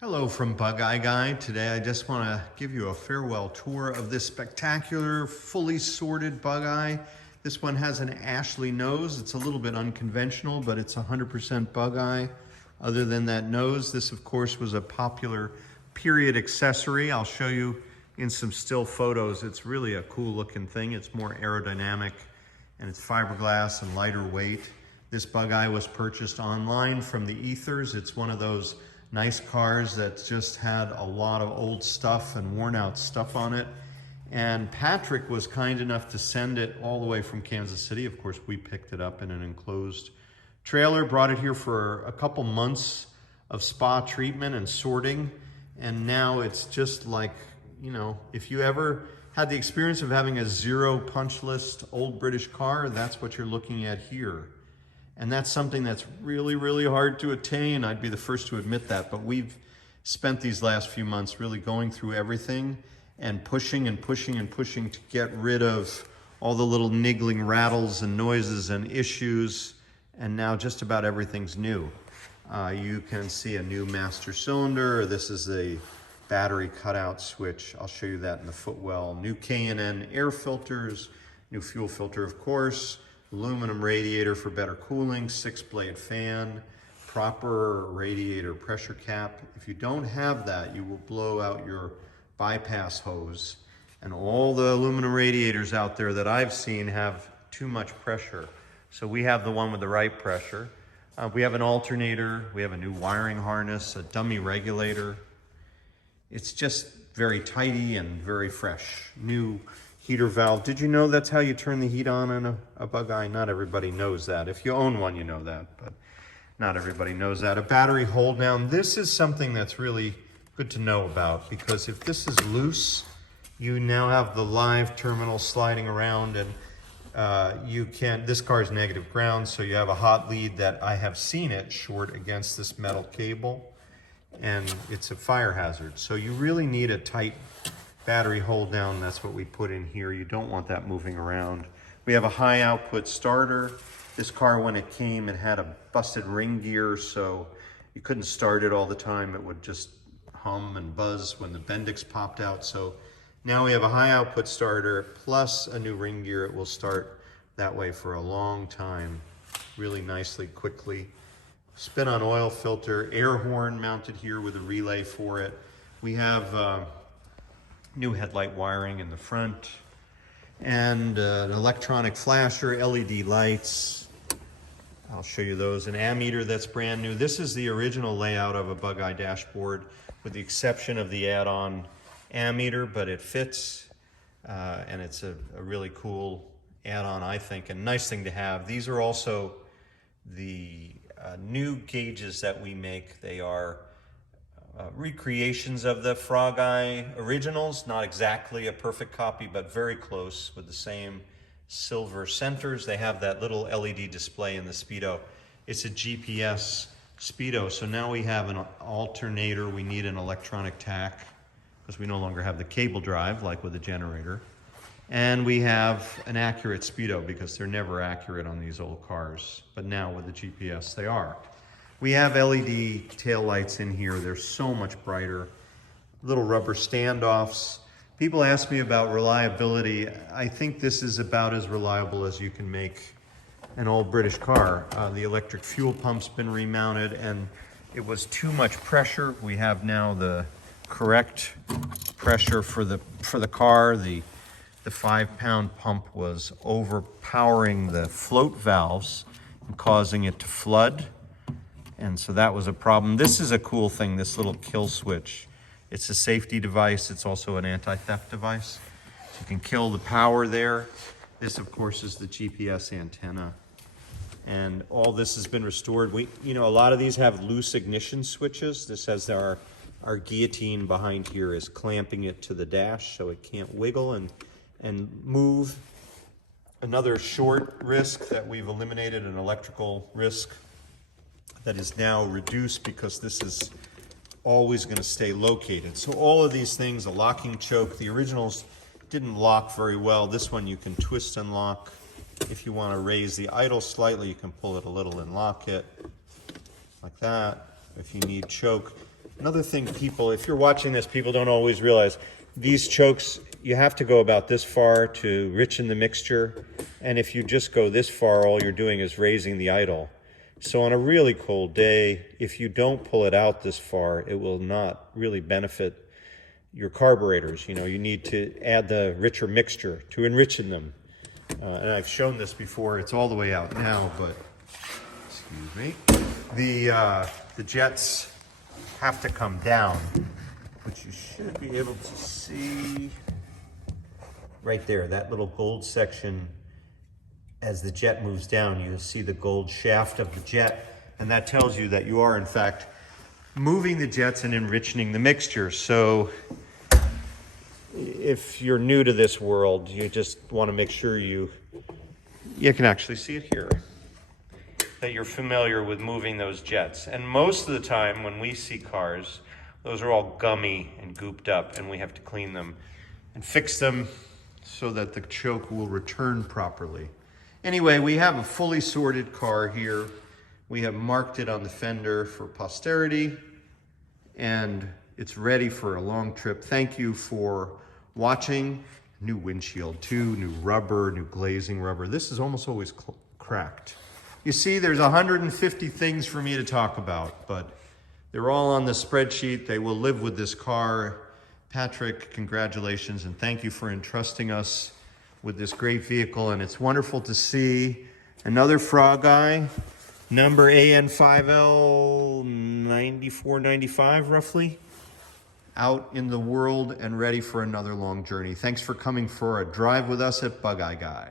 Hello from Bugeye Guy. Today I just want to give you a farewell tour of this spectacular, fully sorted Bugeye. This one has an Ashley nose. It's a little bit unconventional, but it's 100% Bugeye. Other than that nose, this of course was a popular period accessory. I'll show you in some still photos. It's really a cool looking thing. It's more aerodynamic and it's fiberglass and lighter weight. This Bugeye was purchased online from the ethers. It's one of those nice cars that just had a lot of old stuff and worn out stuff on it. And Patrick was kind enough to send it all the way from Kansas City. Of course, we picked it up in an enclosed trailer, brought it here for a couple months of spa treatment and sorting. And now it's just like, you know, if you ever had the experience of having a zero punch list old British car, that's what you're looking at here. And that's something that's really, really hard to attain. I'd be the first to admit that, but we've spent these last few months really going through everything and pushing and pushing and pushing to get rid of all the little niggling rattles and noises and issues. And now just about everything's new. You can see a new master cylinder. This is a battery cutout switch. I'll show you that in the footwell. New K&N air filters, new fuel filter, of course. Aluminum radiator for better cooling, 6-blade fan, proper radiator pressure cap. If you don't have that, you will blow out your bypass hose. And all the aluminum radiators out there that I've seen have too much pressure. So we have the one with the right pressure. We have an alternator, we have a new wiring harness, a dummy regulator. It's just very tidy and very fresh. New heater valve. Did you know that's how you turn the heat on in a Bugeye? Not everybody knows that. If you own one, you know that, but not everybody knows that. A battery hold down. This is something that's really good to know about, because if this is loose, you now have the live terminal sliding around, and this car is negative ground, so you have a hot lead that I have seen it short against this metal cable, and it's a fire hazard. So you really need a tight battery hold down. That's what we put in here. You don't want that moving around. We have a high output starter. This car, when it came, it had a busted ring gear, so you couldn't start it all the time. It would just hum and buzz when the Bendix popped out. So now we have a high output starter plus a new ring gear. It will start that way for a long time, really nicely, quickly. Spin-on oil filter, air horn mounted here with a relay for it. We have new headlight wiring in the front, and an electronic flasher, LED lights. I'll show you those. An ammeter that's brand new. This is the original layout of a Bugeye dashboard, with the exception of the add-on ammeter, but it fits, and it's a really cool add-on, I think, and nice thing to have. These are also the new gauges that we make. They are recreations of the Frog Eye originals, not exactly a perfect copy, but very close, with the same silver centers. They have that little LED display in the Speedo. It's a GPS Speedo, so now we have an alternator. We need an electronic tack because we no longer have the cable drive like with the generator. And we have an accurate Speedo because they're never accurate on these old cars, but now with the GPS they are. We have LED taillights in here. They're so much brighter. Little rubber standoffs. People ask me about reliability. I think this is about as reliable as you can make an old British car. The electric fuel pump's been remounted, and it was too much pressure. We have now the correct pressure for the car. The 5-pound pump was overpowering the float valves and causing it to flood. And so that was a problem. This is a cool thing, this little kill switch. It's a safety device. It's also an anti-theft device. So you can kill the power there. This, of course, is the GPS antenna. And all this has been restored. A lot of these have loose ignition switches. This has our guillotine behind here is clamping it to the dash so it can't wiggle and move. Another short risk that we've eliminated, an electrical risk that is now reduced because this is always going to stay located. So all of these things, a locking choke, the originals didn't lock very well. This one you can twist and lock. If you want to raise the idle slightly, you can pull it a little and lock it like that. If you need choke, Another thing people, if you're watching this, people don't always realize these chokes, you have to go about this far to richen the mixture. And if you just go this far, all you're doing is raising the idle. So on a really cold day, if you don't pull it out this far, it will not really benefit your carburetors. You know, you need to add the richer mixture to enrichen them. And I've shown this before, it's all the way out now, but, excuse me. The jets have to come down, which you should be able to see right there, that little gold section. As the jet moves down, you'll see the gold shaft of the jet, and that tells you that you are, in fact, moving the jets and enriching the mixture. So if you're new to this world, you just want to make sure you can actually see it here, that you're familiar with moving those jets. And most of the time when we see cars, those are all gummy and gooped up, and we have to clean them and fix them so that the choke will return properly. Anyway, we have a fully sorted car here. We have marked it on the fender for posterity, and it's ready for a long trip. Thank you for watching. New windshield too, new rubber, new glazing rubber. This is almost always cracked. You see, there's 150 things for me to talk about, but they're all on the spreadsheet. They will live with this car. Patrick, congratulations, and thank you for entrusting us with this great vehicle. And it's wonderful to see another Frog Eye, number AN5L9495 roughly, out in the world and ready for another long journey. Thanks for coming for a drive with us at Bugeye Guy.